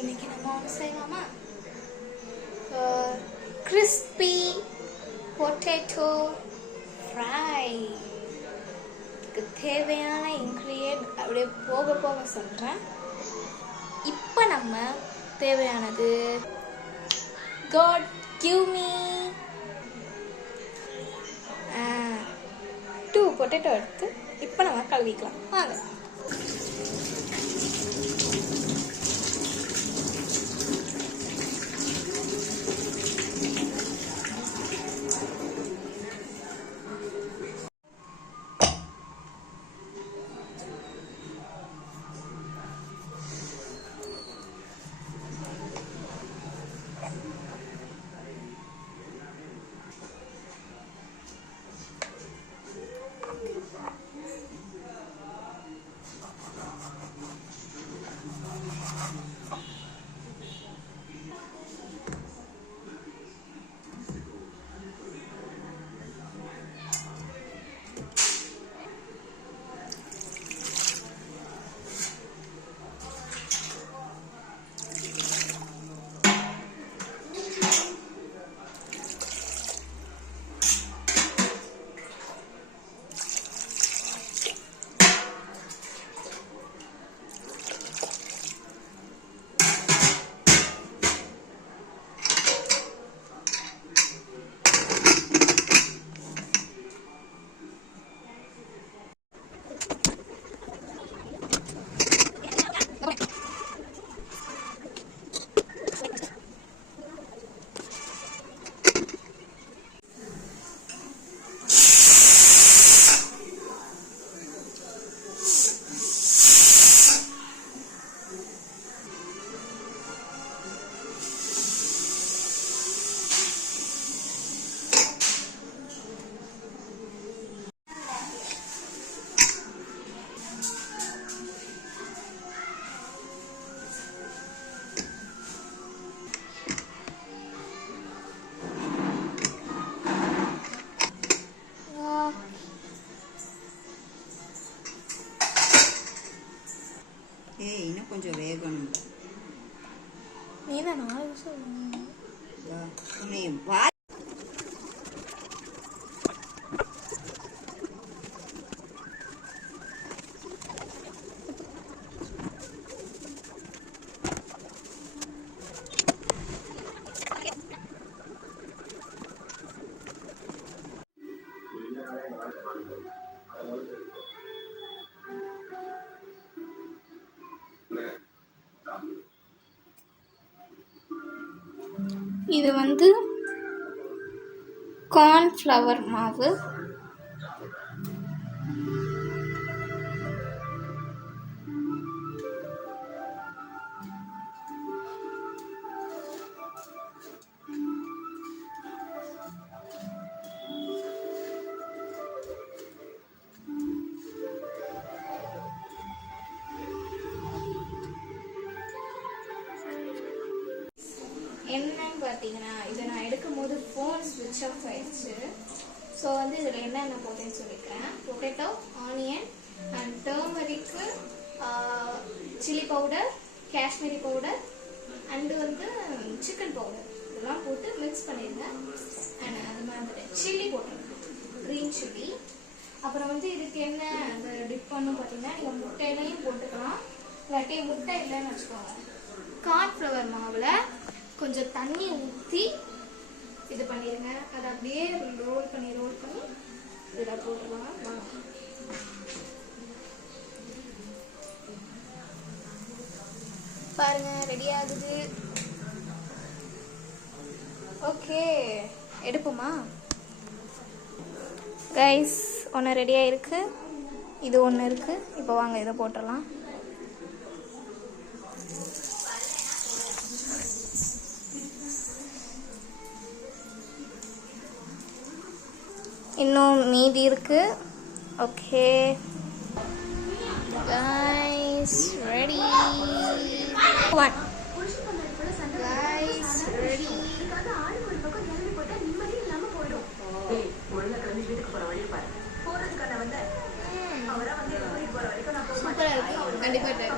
இன்னைக்கு நம்ம ஒன்று செய்வோமா? Crispy potato fry. இதுக்கு தேவையான இன்க்ரீடியன்ட் அப்படியே போக போக சொல்கிறேன். இப்போ நம்ம தேவையானது God give me 2 பொட்டேட்டோ எடுத்து இப்போ நம்ம கழுவிக்கலாம். வாங்க. இன்னும் கொஞ்சம் வேகணும். நீ தான் 4 நிமிஷம் இது வந்து கார்ன்ஃப்ளவர் மாவு. என்னன்னு பார்த்தீங்கன்னா, இதை நான் எடுக்கும் போது ஃபோன் ஸ்விட்ச் ஆஃப் ஆயிடுச்சு. ஸோ வந்து இதில் என்னென்ன போட்டேன்னு சொல்லிக்கிறேன். Potato, onion and டர்மரிக்கு, chilli powder, Kashmiri powder and வந்து சிக்கன் பவுடர் இதெல்லாம் போட்டு மிக்ஸ் பண்ணிடுங்க. அண்ட் அது மாதிரி சில்லி போட்டுருங்க, க்ரீன் சில்லி. அப்புறம் வந்து இதுக்கு என்ன அந்த டிப் பண்ணும் பார்த்தீங்கன்னா, நீங்கள் முட்டையிலையும் போட்டுக்கலாம், இல்லாட்டி முட்டை இல்லைன்னு வச்சுக்கோங்க. கார்ன்ஃப்ளவர் மாவில் கொஞ்சம் தண்ணி ஊற்றி இது பண்ணிடுங்க. அதை அப்படியே ரோல் பண்ணி இதில் போட்டுருவாங்க. பாருங்க, ரெடி ஆகுது. ஓகே, எடுப்போமா கைஸ்? ஒன்று ரெடியாக இருக்கு, இது ஒன்று இருக்கு. இப்போ வாங்க இதை போட்டுடலாம். இன்னும் மீதி இருக்கு. Okay guys, ready. One guys, ready. சூப்பரா இருக்கு. கண்டிப்பா ட்ரை